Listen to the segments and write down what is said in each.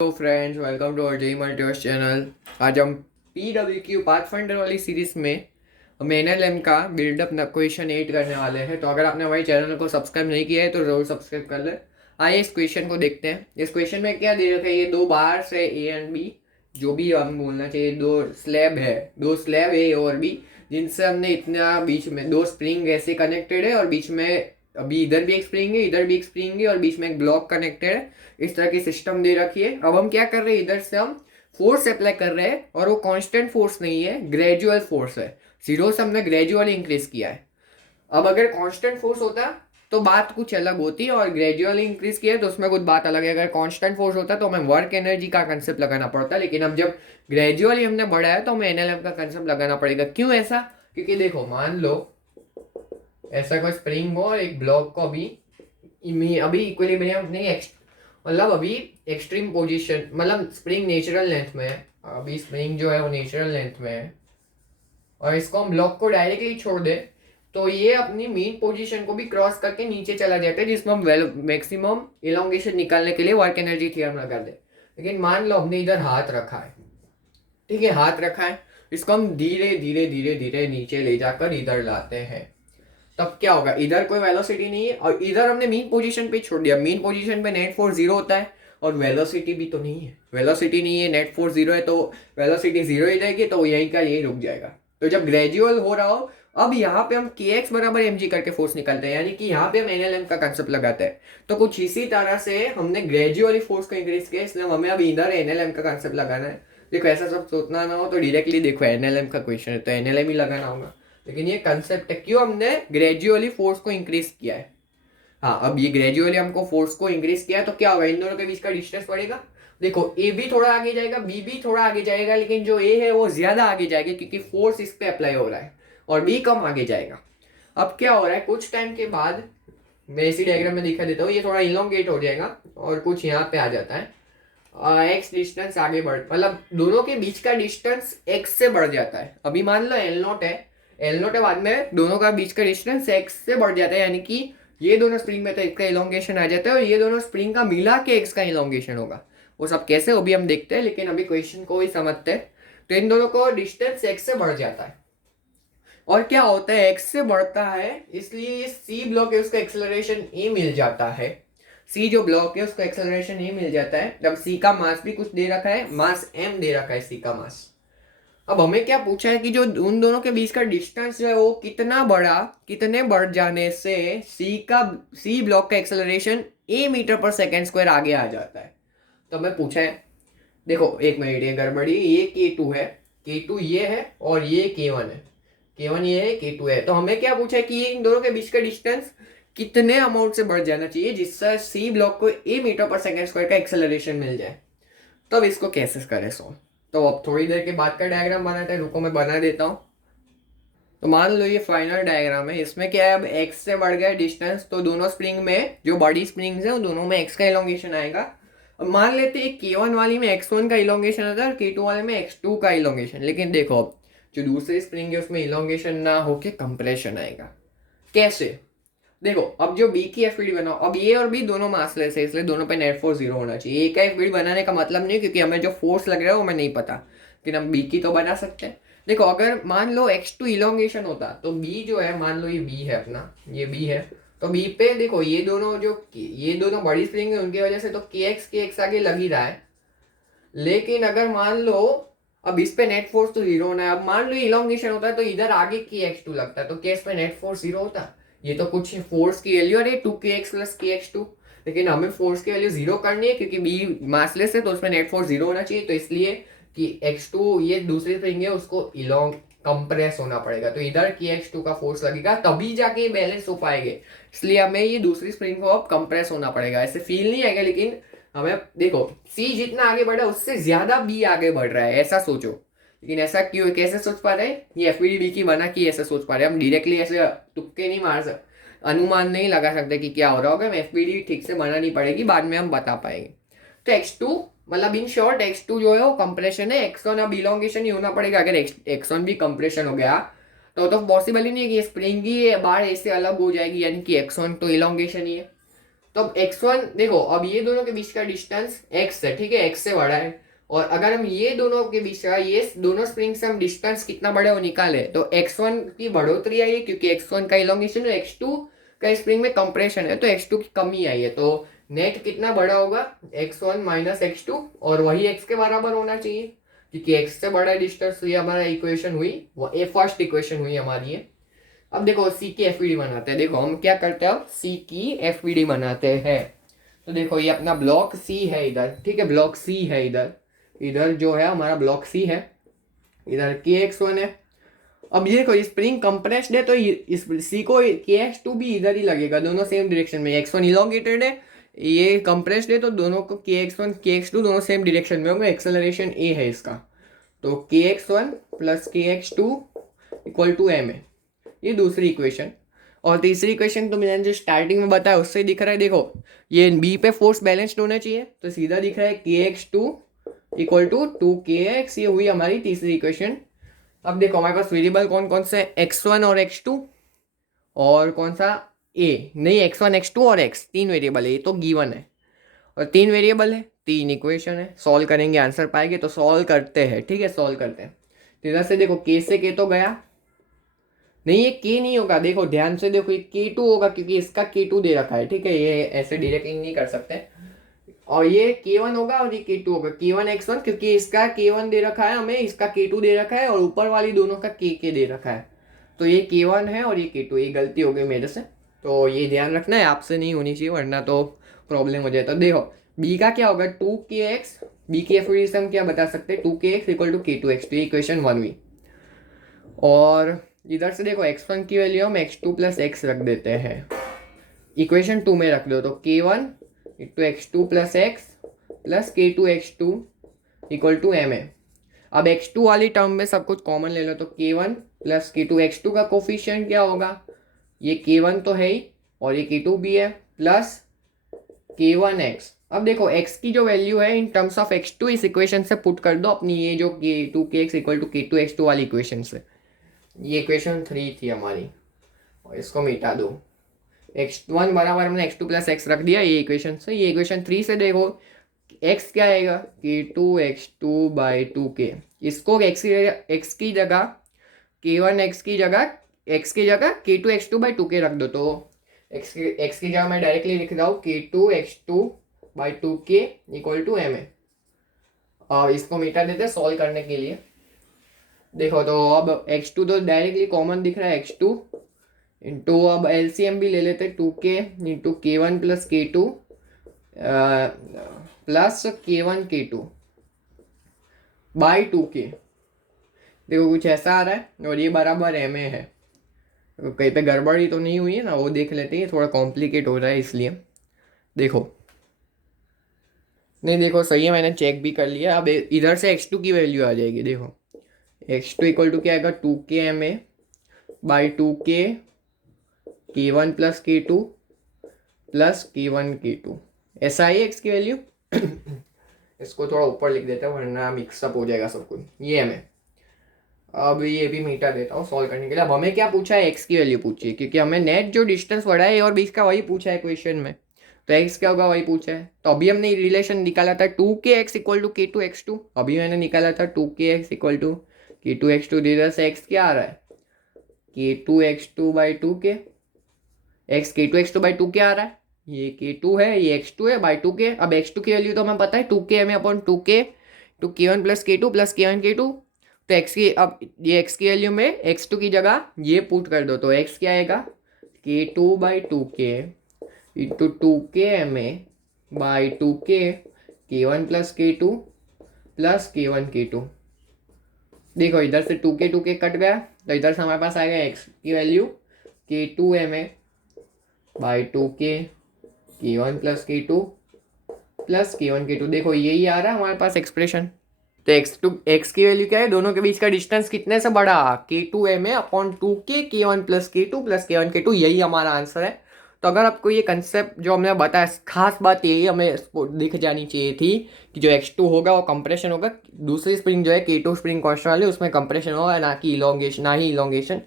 Hello friends, welcome to our JEE multiverse channel. आज हम PWQ pathfinder वाली series में हम NLM का बिल्डअप क्वेश्चन 8 करने वाले हैं। तो अगर आपने हमारे चैनल को सब्सक्राइब नहीं किया है तो ज़रूर सब्सक्राइब कर ले। आइए इस क्वेश्चन को देखते हैं। इस क्वेश्चन में क्या दे रखा है, ये दो बार्स है A एंड B, जो भी हम बोलना चाहिए, दो स्लैब A और B, जिनसे हमने इतना बीच में दो स्प्रिंग ऐसे कनेक्टेड है और बीच में अभी इधर भी एक स्प्रिंग है, इधर भी एक स्प्रिंग है और बीच में एक ब्लॉक कनेक्टेड है। इस तरह की सिस्टम दे रखी है। अब हम क्या कर रहे हैं, इधर से हम फोर्स अप्लाई कर रहे हैं और वो कांस्टेंट फोर्स नहीं है, ग्रेजुअल फोर्स है। जीरो से हमने ग्रेजुअली इंक्रीज किया है। अब अगर कांस्टेंट फोर्स होता तो बात कुछ अलग होती, और ग्रेजुअली इंक्रीज किया है तो उसमें कुछ बात अलग है। अगर कांस्टेंट फोर्स होता तो हमें वर्क एनर्जी का कंसेप्ट लगाना पड़ता, लेकिन अब जब ग्रेजुअली हमने बढ़ाया तो हमें NLM का कंसेप्ट लगाना पड़ेगा। क्यों ऐसा? क्योंकि देखो, मान लो ऐसा कोई स्प्रिंग हो और एक ब्लॉक को अभी इक्विलिब्रियम नहीं, मतलब अभी एक्सट्रीम पोजीशन, मतलब स्प्रिंग नेचुरल लेंथ में है। अभी स्प्रिंग जो है वो नेचुरल लेंथ में है और इसको हम ब्लॉक को डायरेक्टली छोड़ दे तो ये अपनी मीन पोजीशन को भी क्रॉस करके नीचे चला जाता है, जिसमें हम मैक्सिमम इलोंगेशन निकालने के लिए वर्क एनर्जी थ्योरम लगा दे। लेकिन मान लो हमने इधर हाथ रखा है, ठीक है, हाथ रखा है, इसको हम धीरे धीरे धीरे धीरे नीचे ले जाकर इधर लाते हैं। तब क्या होगा, इधर कोई वेलोसिटी नहीं है और इधर हमने मीन पोजीशन पे छोड़ दिया। मीन पोजीशन पे नेट फोर्स जीरो होता है और वेलोसिटी भी तो नहीं है, वेलोसिटी नहीं है, नेट फोर्स जीरो है, तो वेलोसिटी जीरो ही जाएगी, तो यहीं का यही रुक जाएगा। तो जब ग्रेजुअल हो रहा हो, अब यहाँ पे हम kx बराबर mg करके फोर्स निकालते हैं, यानी कि यहाँ पे हम NLM का कंसेप्ट लगाते हैं। तो कुछ इसी तरह से हमने ग्रेजुअली फोर्स को इंक्रीज किया, इसलिए हमें अब इधर NLM का कंसेप्ट लगाना है। देखो, ऐसा सब सोचना ना हो तो डायरेक्टली देखो NLM का क्वेश्चन है तो NLM ही लगाना होगा, लेकिन ये कंसेप्ट है क्यों हमने ग्रेजुअली फोर्स को इंक्रीज किया है। हाँ, अब ये ग्रेजुअली हमको फोर्स को इंक्रीज किया है तो क्या होगा, इन दोनों के बीच का डिस्टेंस बढ़ेगा। देखो, ए भी थोड़ा आगे जाएगा, बी भी थोड़ा आगे जाएगा, लेकिन जो ए है वो ज्यादा आगे जाएगा क्योंकि फोर्स इस पे अप्लाई हो रहा है, और बी कम आगे जाएगा। अब क्या हो रहा है, कुछ टाइम के बाद मैं इसी डायग्राम में दिखा देता हूँ, ये थोड़ा इलोंगेट हो जाएगा और कुछ यहाँ पे आ जाता है। एक्स डिस्टेंस आगे बढ़, मतलब दोनों के बीच का डिस्टेंस एक्स से बढ़ जाता है। अभी मान लो एल नोट है, बाद में दोनों का बीच का डिस्टेंस एक्स से बढ़ जाता है, यानी कि ये दोनों स्प्रिंग में तो एक्स का इलोंगेशन आ जाता है और ये दोनों स्प्रिंग का मिला के एक्स का इलोंगेशन होगा। वो सब कैसे वो भी हम देखते हैं, लेकिन अभी क्वेश्चन को ही समझते हैं। तो इन दोनों को डिस्टेंस एक्स से बढ़ जाता है और क्या होता है, एक्स से बढ़ता है, इसलिए सी ब्लॉक है उसका एक्सेलरेशन ए मिल जाता है। सी जो ब्लॉक है उसको एक्सेलरेशन ए मिल जाता है। जब सी का मास भी कुछ दे रखा है, मास एम दे रखा है सी का मास। अब हमें क्या पूछा है कि जो उन दोनों के बीच का डिस्टेंस जो है वो कितना बढ़ा, कितने बढ़ जाने से सी ब्लॉक का एक्सेलरेशन ए मीटर पर सेकेंड स्क्वायर आगे आ जाता है। तो हमें पूछा है, देखो एक मिनट, ये गड़बड़ी, ये K2 है, K2 ये है और ये K1 है, K1 ये है, K2 है। तो हमें क्या पूछा है कि इन दोनों के बीच का डिस्टेंस कितने अमाउंट से बढ़ जाना चाहिए जिससे सी ब्लॉक को ए मीटर पर सेकेंड स्क्वायर का एक्सेलरेशन मिल जाए। तो अब इसको कैसे करें सॉल्व, तो अब थोड़ी देर के बाद का डायग्राम बनाते हैं, रुको मैं बना देता हूँ। तो मान लो ये फाइनल डायग्राम है, इसमें क्या है, अब एक्स से बढ़ गया डिस्टेंस तो दोनों स्प्रिंग में जो बड़ी स्प्रिंग्स है दोनों में एक्स का इलोंगेशन आएगा। अब मान लेते हैं K1 वाली में x1 का इलोंगेशन आता है और K2 वाले में x2 का इलोंगेशन, लेकिन देखो अब जो दूसरी स्प्रिंग है उसमें इलोंगेशन ना होके कंप्रेशन आएगा। कैसे? देखो, अब जो बी की एफबीडी बनाओ, अब ये और बी दोनों मासलेस है, इसलिए दोनों पे नेट फोर्स जीरो होना चाहिए। ए का एफबीडी बनाने का मतलब नहीं, क्योंकि हमें जो फोर्स लग रहा है वो हमें नहीं पता, लेकिन हम बी की तो बना सकते हैं। देखो, अगर मान लो x2 इलोंगेशन होता तो बी जो है, मान लो ये बी है अपना, ये बी है, तो बी पे देखो ये दोनों बड़ी स्प्रिंग है, उनकी वजह से तो के एक्स आगे लग ही रहा है। लेकिन अगर मान लो अब इस पे नेट फोर्स तो जीरो होना है, अब मान लो इलोंगेशन होता है तो इधर आगे KX2 लगता है, तो केस पे नेट फोर्स जीरो होता है। ये तो कुछ फोर्स की वैल्यू है 2kx प्लस KX2, लेकिन हमें फोर्स की वैल्यू जीरो करनी है क्योंकि बी मासलेस है तो उसमें नेट फोर्स जीरो होना चाहिए। तो इसलिए कि x2 ये दूसरी स्प्रिंग है उसको इलोंग कंप्रेस होना पड़ेगा, तो इधर KX2 का फोर्स लगेगा तभी जाके ये बैलेंस हो पाएंगे। इसलिए हमें ये दूसरी स्प्रिंग को अब कंप्रेस होना पड़ेगा। ऐसे फील नहीं आएगा, लेकिन हमें देखो सी जितना आगे बढ़ा उससे ज्यादा बी आगे बढ़ रहा है, ऐसा सोचो। लेकिन ऐसा क्यों, कैसे सोच पा रहे हैं, ये एफबीडी बी की बना की ऐसे सोच पा रहे हैं। हम डायरेक्टली ऐसे तुक्के नहीं मार सकते, अनुमान नहीं लगा सकते कि क्या हो रहा होगा। एफबीडी ठीक से बनानी पड़ेगी, बाद में हम बता पाएंगे। तो x2 मतलब इन शॉर्ट x2 जो है वो कंप्रेशन है, x1 अब इलोंगेशन ही होना पड़ेगा। अगर x1 भी कंप्रेशन हो गया तो पॉसिबल ही नहीं है कि स्प्रिंग ही बार ऐसे अलग हो जाएगी, यानी कि x1 तो इलोंगेशन ही है। तो अब x1 देखो, अब ये दोनों के बीच का डिस्टेंस x है, ठीक है, x से बड़ा है। और अगर हम ये दोनों के बीच का, ये दोनों स्प्रिंग से हम डिस्टेंस कितना बड़ा है वो निकाले, तो x1 की बढ़ोतरी आई है क्योंकि x1 का इलोंगेशन है, x2 का स्प्रिंग में कंप्रेशन है, तो x2 की कमी आई है। तो नेट कितना बड़ा होगा, x1 माइनस x2, और वही x के बराबर होना चाहिए क्योंकि x से बड़ा डिस्टेंस। ये हमारा इक्वेशन हुई, वो ए फर्स्ट इक्वेशन हुई हमारी ये। अब देखो सी की एफईडी बनाते हैं। देखो हम क्या करते हैं, अब सी की एफईडी बनाते हैं। तो देखो ये अपना ब्लॉक सी है इधर, ठीक है, ब्लॉक सी है इधर, इधर जो है हमारा ब्लॉक सी है, इधर के एक्स वन है। अब ये देखो स्प्रिंग कंप्रेस्ड है तो इस सी को के एक्स टू भी इधर ही लगेगा, दोनों सेम डायरेक्शन में। एक्स वन इलोंगेटेड है, ये कंप्रेस्ड है, तो दोनों को K X one K X two दोनों सेम डायरेक्शन में होंगे। एक्सेलरेशन ए है इसका, तो K X one plus K X two equal to M है, ये दूसरी इक्वेशन। और तीसरी इक्वेशन तो मैंने जो स्टार्टिंग में बताया उससे दिख रहा है, देखो ये बी पे फोर्स बैलेंस्ड होना चाहिए, तो सीधा दिख रहा है के X two equal to 2kx, ये हुई हमारी तीसरी इक्वेशन। अब देखो हमारे पास वेरिएबल कौन कौन से, x1 और x2, और कौन सा a नहीं, x1 x2 और x, तीन वेरिएबल है, ये तो गिवन है। और तीन वेरिएबल है, तीन इक्वेशन है, सॉल्व करेंगे आंसर पाएंगे, तो सॉल्व करते हैं, ठीक है, सॉल्व करते हैं। तो इधर से देखो k से k तो गया नहीं, ये k नहीं होगा, देखो ध्यान से देखो, ये k2 होगा क्योंकि इसका k2 दे रखा है, ठीक है, ये ऐसे डायरेक्टली नहीं कर सकते। और ये k1 होगा और ये k2 होगा, k1 x1 क्योंकि इसका k1 दे रखा है हमें, इसका k2 दे रखा है, और ऊपर वाली दोनों का k दे रखा है, तो ये k1 है और ये k2, ये गलती हो गई मेरे से, तो ये ध्यान रखना है, आपसे नहीं होनी चाहिए वरना तो प्रॉब्लम हो जाए। तो देखो b का क्या होगा, 2kx, b की एफईडी से हम क्या बता सकते हैं, 2kx इक्वल टू k2x, तो ये इक्वेशन 1 हुई। और इधर से देखो x1 की वैल्यू हम x2 प्लस x रख देते हैं, इक्वेशन 2 में रख दो, तो k1 into x2 plus X plus k2x2 equal to M है। अब x2 वाली टर्म में सब कुछ कॉमन ले लो, तो k1 प्लस k2x2 का कोफिशिएंट क्या होगा, ये k1 तो है ही और ये k2 भी है, प्लस k1x। अब देखो x की जो वैल्यू है इन टर्म्स ऑफ x2 इस इक्वेशन से पुट कर दो अपनी, ये जो k2kx इक्वल टू k2x2 वाली इक्वेशन से, ये इक्वेशन 3 थी हमारी, और इसको मिटा दो। x1 बराबर हमने x2 प्लस एक्स रख दिया ये इक्वेशन से। ये इक्वेशन 3 से देखो x क्या आएगा, k2x2 बाई 2k, इसको x की जगह k1x की जगह k2x2 बाई 2k रख दो, तो x की जगह मैं डायरेक्टली लिख रहा हूँ k2x2 by 2k equal to M है। और इसको मिटा देते सॉल्व करने के लिए। देखो तो अब x2 तो डायरेक्टली कॉमन दिख रहा है, x2 इंटू, अब एलसीएम भी ले लेते, 2k into k1 plus k2 plus k1 k2 by 2k। देखो कुछ ऐसा आ रहा है और ये बराबर एम ए है, तो कहीं पे गड़बड़ी तो नहीं हुई है ना, वो देख लेते हैं, थोड़ा कॉम्प्लिकेट हो रहा है इसलिए। देखो नहीं, देखो सही है, मैंने चेक भी कर लिया। अब इधर से x2 की वैल्यू आ जाएगी, देखो x2 इक्वल टू क्या आएगा, 2k M A by 2k k1 plus k2 plus k1 k2, ऐसा ही x की वैल्यू। इसको थोड़ा ऊपर लिख देता हूँ वरना मिक्सअप हो जाएगा सब कुछ, ये हमें। अब ये भी मीटा देता हूँ सॉल्व करने के लिए। अब हमें क्या पूछा है, x की वैल्यू पूछी है क्योंकि हमें नेट जो डिस्टेंस बढ़ा है और बीच का वही पूछा है क्वेश्चन में, तो x क्या होगा वही पूछा है। तो अभी हमने रिलेशन निकाला था 2kx इक्वल टू k2x2, अभी मैंने निकाला था 2kx इक्वल टू k2x2, इधर से x क्या आ रहा है, k2x2 by 2k, x k2x2 by 2k आ रहा है, ये k2 है ये x2 है बाई 2k। अब x2 की वैल्यू तो हमें पता है 2k में upon 2k to k1 plus k2 plus k1 k2, तो x की, अब ये x की वैल्यू में x2 की जगह ये पुट कर दो, तो x क्या आएगा, k2 by 2k into 2k M A by 2k k1 plus k2 plus k1 k2। देखो इधर से 2k कट गया, तो इधर से हमारे पास आएगा x की value k2 M A by 2k k1 plus k2 plus k1 k2। देखो यही आ रहा है हमारे पास एक्सप्रेशन। तो x की वैल्यू क्या है, दोनों के बीच का डिस्टेंस कितने से बढ़ा, k2 M A upon 2k k1 plus k2 plus k1 k2, यही हमारा आंसर है। तो अगर आपको ये कंसेप्ट जो हमने बताया, खास बात यही हमें दिख जानी चाहिए थी कि जो x2 होगा वो कंप्रेशन होगा, दूसरी स्प्रिंग जो है k2 स्प्रिंग कॉन्स्टेंट वाली उसमें कंप्रेशन होगा, ना कि इलोंगेशन, ना ही इलोंगेशन।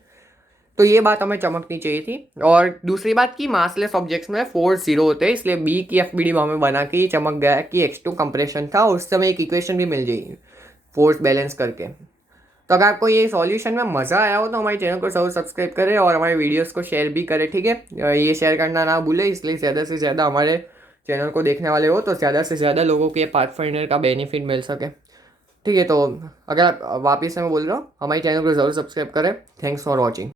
तो ये बात हमें चमकनी चाहिए थी। और दूसरी बात कि मासलेस ऑब्जेक्ट्स में 4 0 होते हैं, इसलिए बी की एफ बी डी हमें बना के ये चमक गया है कि x2 कंप्रेशन था, और उस समय एक इक्वेशन भी मिल जाएगी फोर्स बैलेंस करके। तो अगर आपको ये सॉल्यूशन में मज़ा आया हो तो हमारे चैनल को जरूर सब्सक्राइब करें और हमारे वीडियोस को शेयर भी करें, ठीक है। ये शेयर करना ना भूलें, इसलिए ज़्यादा से ज़्यादा हमारे चैनल को देखने वाले हो तो ज़्यादा से ज़्यादा लोगों को ये पाथफाइंडर का बेनिफिट मिल सके, ठीक है। तो अगर आप वापस से मैं बोल रहा हूँ, हमारे चैनल को ज़रूर सब्सक्राइब करें। Thanks for watching.